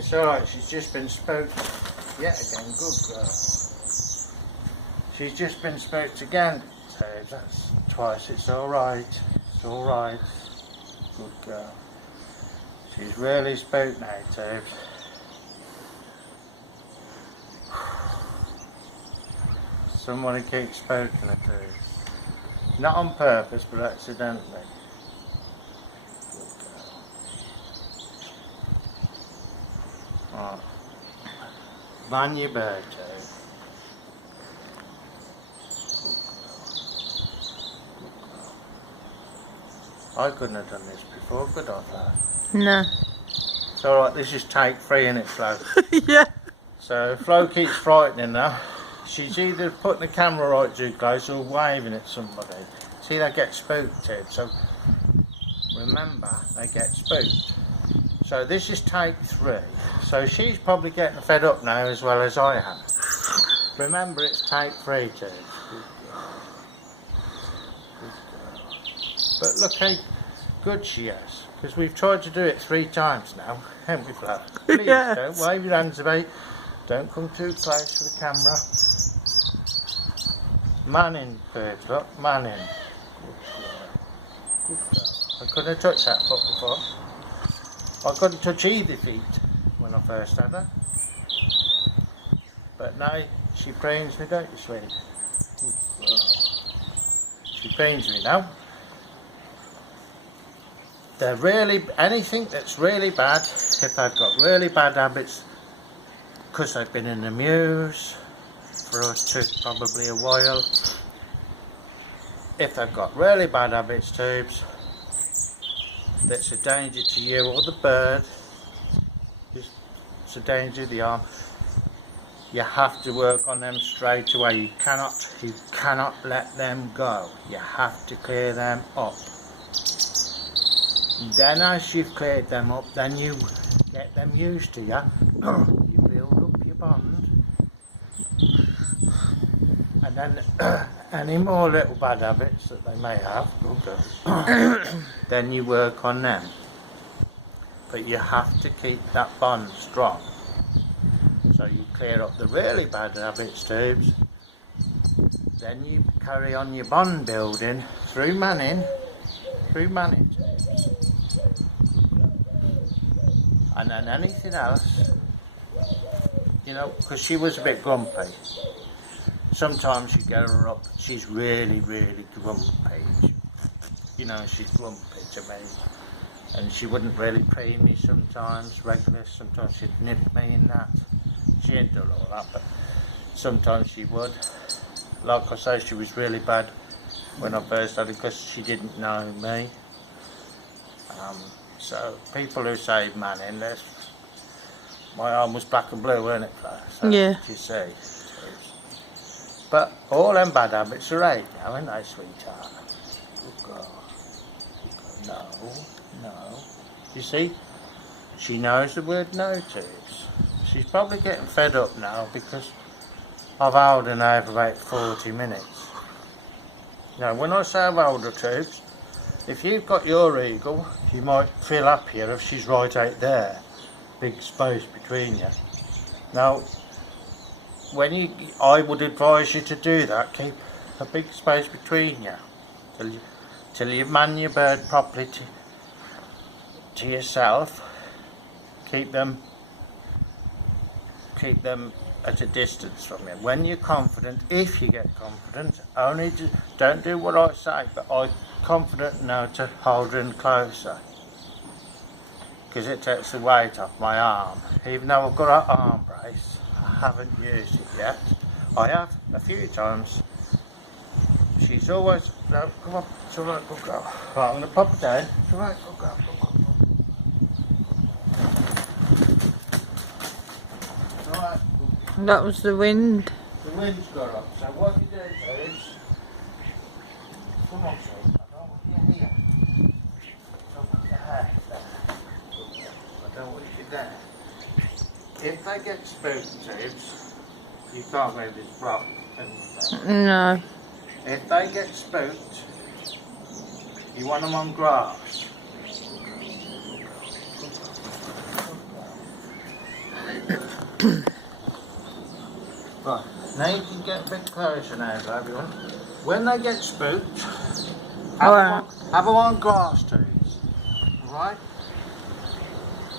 It's alright, she's just been spooked yet again. Good girl. She's just been spooked again. So that's twice. It's alright. It's alright. Good girl. She's really spooked now, Tubes. Somebody keeps spooking her, Tubes. Not on purpose, but accidentally. Right. Man your bird, too. I couldn't have done this before, could I, Flo? No. It's alright, this is take 3 in it, Flo. Yeah. So Flo keeps frightening her. She's either putting the camera right too close or waving at somebody. See, they get spooked, Ted. So remember, they get spooked. So this is take 3. So she's probably getting fed up now as well as I am. Remember, it's take 3, Ted. But look how good she is. Because we've tried to do it 3 times now, haven't we, Flo? Please Yes. don't wave your hands about. Don't come too close to the camera. Manning, birds, look, Manning. Good girl. I couldn't have touched that foot before. I couldn't touch either feet when I first had her. But now she brains me, don't you, sweet? Good girl. She brains me now. They're really, anything that's really bad, if they've got really bad habits, because they've been in the mews for us to probably a while. If they've got really bad habits, Tubes, that's a danger to you or the bird, it's a danger to the arm, you have to work on them straight away. You cannot let them go. You have to clear them up. Then as you've cleared them up, then you get them used to you. You build up your bond. And then any more little bad habits that they may have, then you work on them. But you have to keep that bond strong. So you clear up the really bad habits, Tubes. Then you carry on your bond building through manning, Tubes. And then anything else, you know, because she was a bit grumpy. Sometimes you get her up, she's really, really grumpy. You know, she's grumpy to me. And she wouldn't really pay me sometimes, regular. Sometimes she'd nip me in that. She ain't done all that, but sometimes she would. Like I say, she was really bad when I first had her because she didn't know me. So people who say manning, my arm was black and blue, weren't it, Claire? So, yeah. You see. But all them bad habits are 8 now, ain't they, sweetheart? Good girl. No. You see, she knows the word no, Tubes. She's probably getting fed up now because I've held her now for about 40 minutes. Now, when I say I've held her, Tubes, if you've got your eagle, you might feel happier if she's right out there. Big space between you. Now, I would advise you to do that. Keep a big space between you till you man your bird properly to yourself. Keep them at a distance from you. When you're confident, if you get confident, don't do what I say, but I'm confident now to hold her in closer. Because it takes the weight off my arm. Even though I've got an arm brace, I haven't used it yet. I have a few times. She's always, no, come on, it's alright, go go. Right, I'm going to pop it down. It's alright, go go. Alright. That was the wind. The wind's got up, so what you do is, come on, sweet, I don't want you here. I don't want your hair there. I don't want you there. If they get spooked, Tubes, you can't move this block. No. If they get spooked, you want them on grass. Right, now you can get a bit closer now, everyone. When they get spooked, Alright. have them on grass trees, right?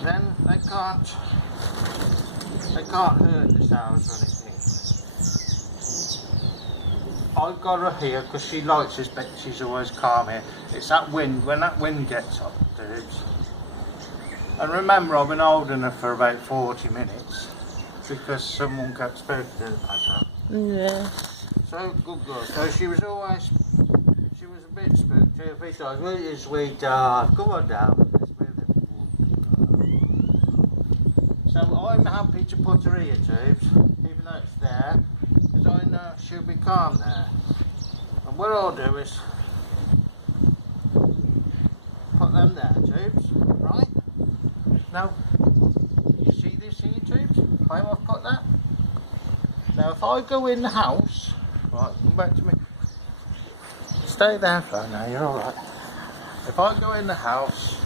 Then they can't hurt themselves or anything. I've got her here because she likes this bit, she's always calm here. It's that wind, when that wind gets up, dudes. And remember, I've been holding her for about 40 minutes because someone kept spooked, didn't they? Yeah. So, good girl. So she was a bit spooked too. He says, "Will you, sweetheart? Come on down. Let's move it." So I'm happy to put her here, tubes, even though it's there, because I know she'll be calm there. And what I'll do is put them there, tubes, right? Now, you see this here, tubes? I've put that. Now if I go in the house, right, come back to me. Stay there, Flo, now you're alright. If I go in the house,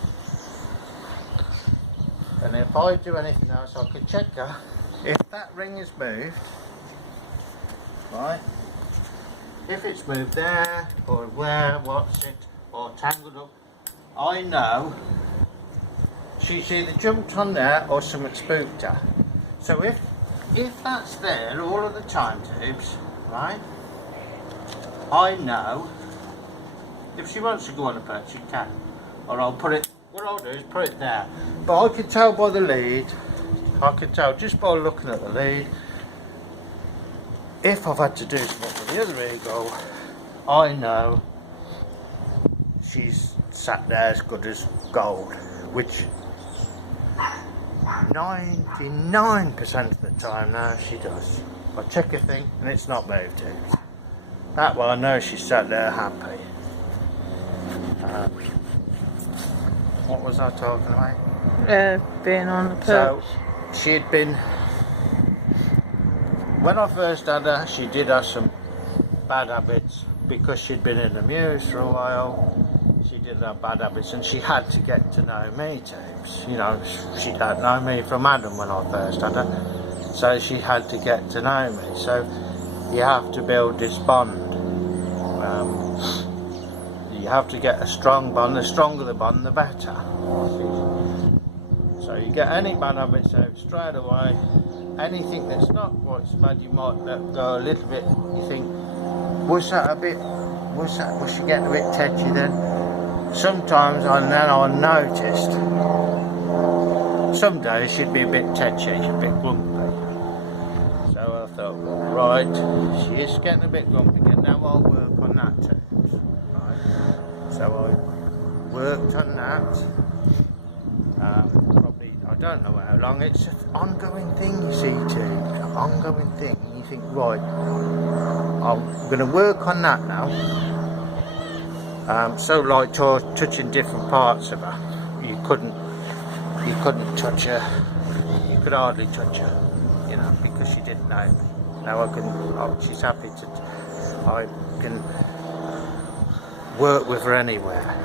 and if I do anything else, I can check her. If that ring is moved, right, if it's moved there, or where, what's it, or tangled up, I know she's either jumped on there or something spooked her. So if that's there all of the time, tubes, right, I know if she wants to go on a perch, she can. Or I'll put it, what I'll do is put it there. But I can tell by the lead, I can tell just by looking at the lead, if I've had to do something with the other eagle, I know she's sat there as good as gold, which 99% of the time now she does. I check a thing and it's not moved, tubes. That way I know she sat there happy. What was I talking about? Being on the perch. So she'd been, when I first had her, she did have some bad habits because she'd been in the mews for a while. She did have bad habits and she had to get to know me, tubes. You know, she didn't know me from Adam when I first had her, so she had to get to know me. So you have to build this bond. You have to get a strong bond. The stronger the bond, the better. So you get any bad habits out straight away. Anything that's not quite so bad, you might let go a little bit. You think, was she getting a bit tetchy then? Sometimes, and then I noticed, some days she'd be a bit tetchy, a bit grumpy. So I thought, right, she is getting a bit grumpy again. Now I'll work on that too. So I worked on that, probably, I don't know how long, it's an ongoing thing, you see, too, an ongoing thing. You think, right, I'm going to work on that now. So like touching different parts of her, you couldn't touch her, you could hardly touch her, you know, because she didn't know me. Now I can, she's happy to, I can work with her anywhere.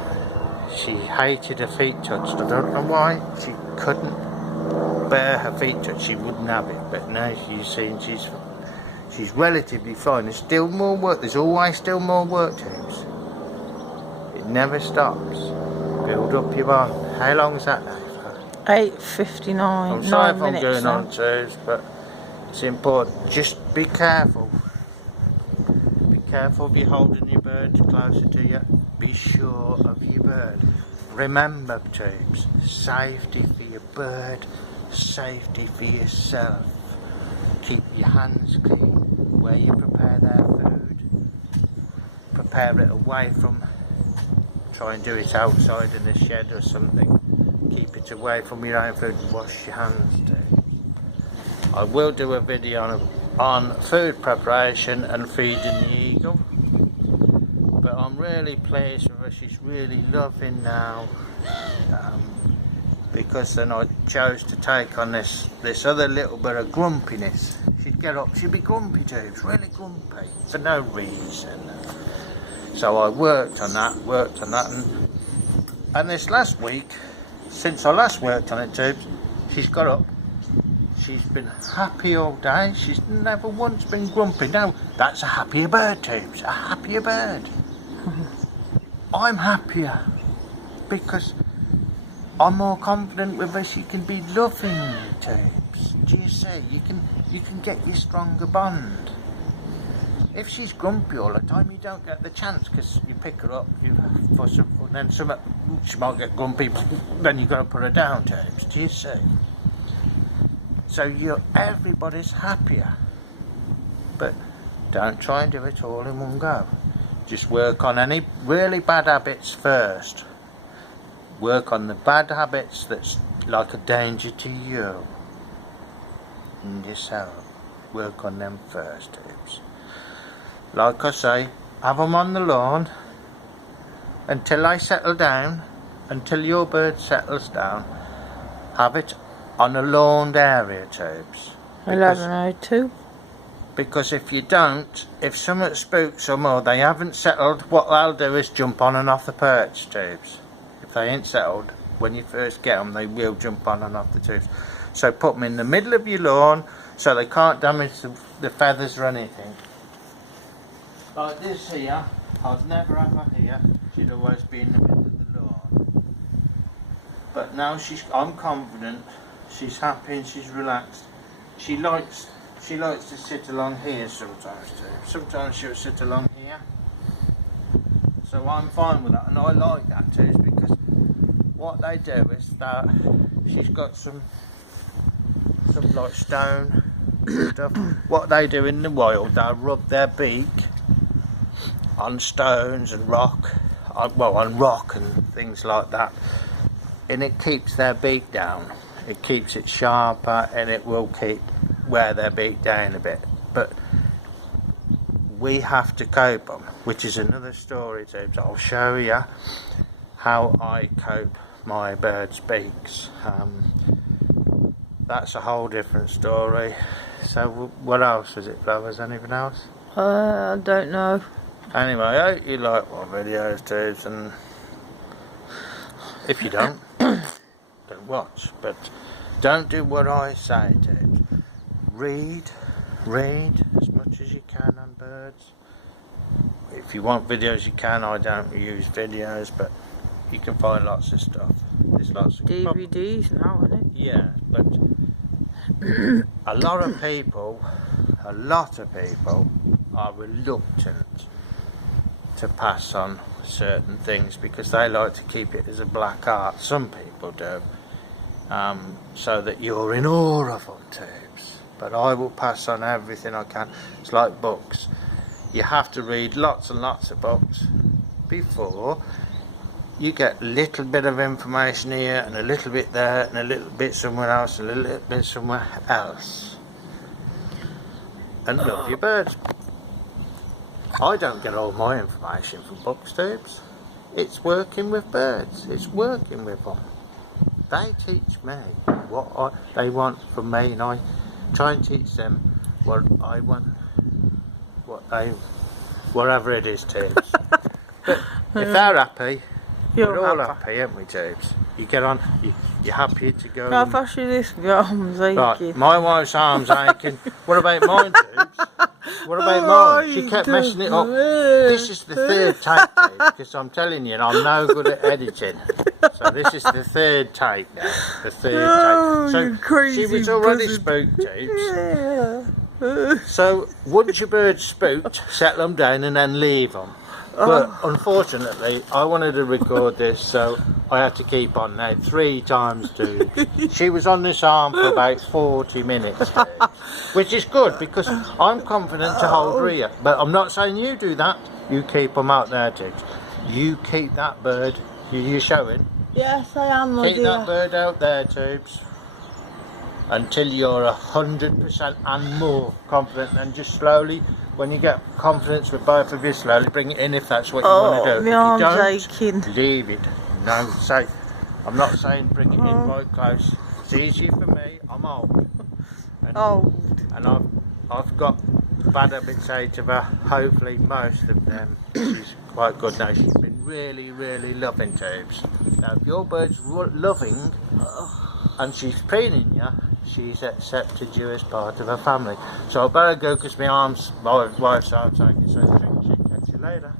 She hated her feet touched. I don't know why. She couldn't bear her feet touched. She wouldn't have it. But now she's seen she's relatively fine. There's still more work. There's always still more work, teams. It never stops. Build up your bond. How long is that now? 8:59. I'm sorry if I'm 9 going now. on, twos, but it's important. Just be careful. Careful if you're holding your bird closer to you. Be sure of your bird. Remember, tubes, safety for your bird, safety for yourself. Keep your hands clean where you prepare their food. Prepare it away from, try and do it outside in the shed or something. Keep it away from your own food. Wash your hands, tubes. I will do a video on food preparation and feeding the eagle, but I'm really pleased with her. She's really loving now, because then I chose to take on this other little bit of grumpiness. She'd get up, she'd be grumpy too, really grumpy for no reason. So I worked on that, and this last week, since I last worked on it, tubes, she's got up, She's been happy all day. She's never once been grumpy. No, that's a happier bird, Tubes. A happier bird. I'm happier because I'm more confident with her. She can be loving, Tubes. Do you see? You can get your stronger bond. If she's grumpy all the time, you don't get the chance because you pick her up, you fuss her, and then she might get grumpy. Then you've got to put her down, Tubes. Do you see? So everybody's happier, but don't try and do it all in one go. Just work on any really bad habits first. Work on the bad habits that's like a danger to you and yourself. Work on them first, Tubes. Like I say, have them on the lawn until they settle down, until your bird settles down. Have it on a lawned area, Tubes. 11:02. Because if you don't, if something spooks them or they haven't settled, what they'll do is jump on and off the perch, Tubes. If they ain't settled, when you first get them, they will jump on and off the tubes. So put them in the middle of your lawn so they can't damage the feathers or anything. Like this here, I'd never have her here. She'd always be in the middle of the lawn. But now I'm confident, she's happy and she's relaxed. She likes to sit along here sometimes too. Sometimes she'll sit along here. So I'm fine with that, and I like that too, because what they do is that she's got some like stone stuff. What they do in the wild, they'll rub their beak on stones and rock, on rock and things like that, and it keeps their beak down. It keeps it sharper, and it will wear their beak down a bit. But we have to cope them, which is another story, James. I'll show you how I cope my birds' beaks. That's a whole different story. So what else was it, Flowers? Anything else? I don't know. Anyway, I hope you like my videos, James, and if you don't, don't watch. But don't do what I say, James. Read as much as you can on birds. If you want videos, you can. I don't use videos, but you can find lots of stuff. There's lots of DVDs now, isn't it? Yeah, but a lot of people are reluctant to pass on certain things because they like to keep it as a black art. Some people do, so that you're in awe of them, Tubes. But I will pass on everything I can. It's like books. You have to read lots and lots of books before you get a little bit of information here and a little bit there and a little bit somewhere else and a little bit somewhere else. And love your birds. I don't get all my information from books, Tubes. It's working with birds. It's working with them. They teach me what they want from me, and I try and teach them what I want, whatever it is, Tubes. But if they're happy, we're all happy, aren't we, Tubes? You get on, you're happy to go. I've actually this arm's aching. Right, my wife's arm's aching. What about mine, Tubes? What about mine? She kept messing it up. This is the third take, Tubes, because I'm telling you, I'm no good at editing. So this is the third take now. The third take. So she was already spooked, Tubes. Yeah. So once your bird's spooked, settle them down and then leave them. But unfortunately, I wanted to record this, so I had to keep on now 3 times, Tubes. She was on this arm for about 40 minutes, Tubes, which is good because I'm confident to hold her here. But I'm not saying you do that. You keep them out there, Tubes. You keep that bird. You're showing. Yes, I am, my Keep dear. that bird out there, Tubes, until you're 100% and more confident. And just slowly, when you get confidence with both of you, slowly bring it in if that's what you want to do. My arm's aching. Leave it. No, I'm not saying bring it in quite close. It's easier for me. I'm old. And I've got bad habits out of her. Hopefully most of them. She's quite good now. She's been really, really loving, Tubes. Now if your bird's loving and she's preening you, she's accepted you as part of her family. So I better go because my wife's arm's aching. So catch you later.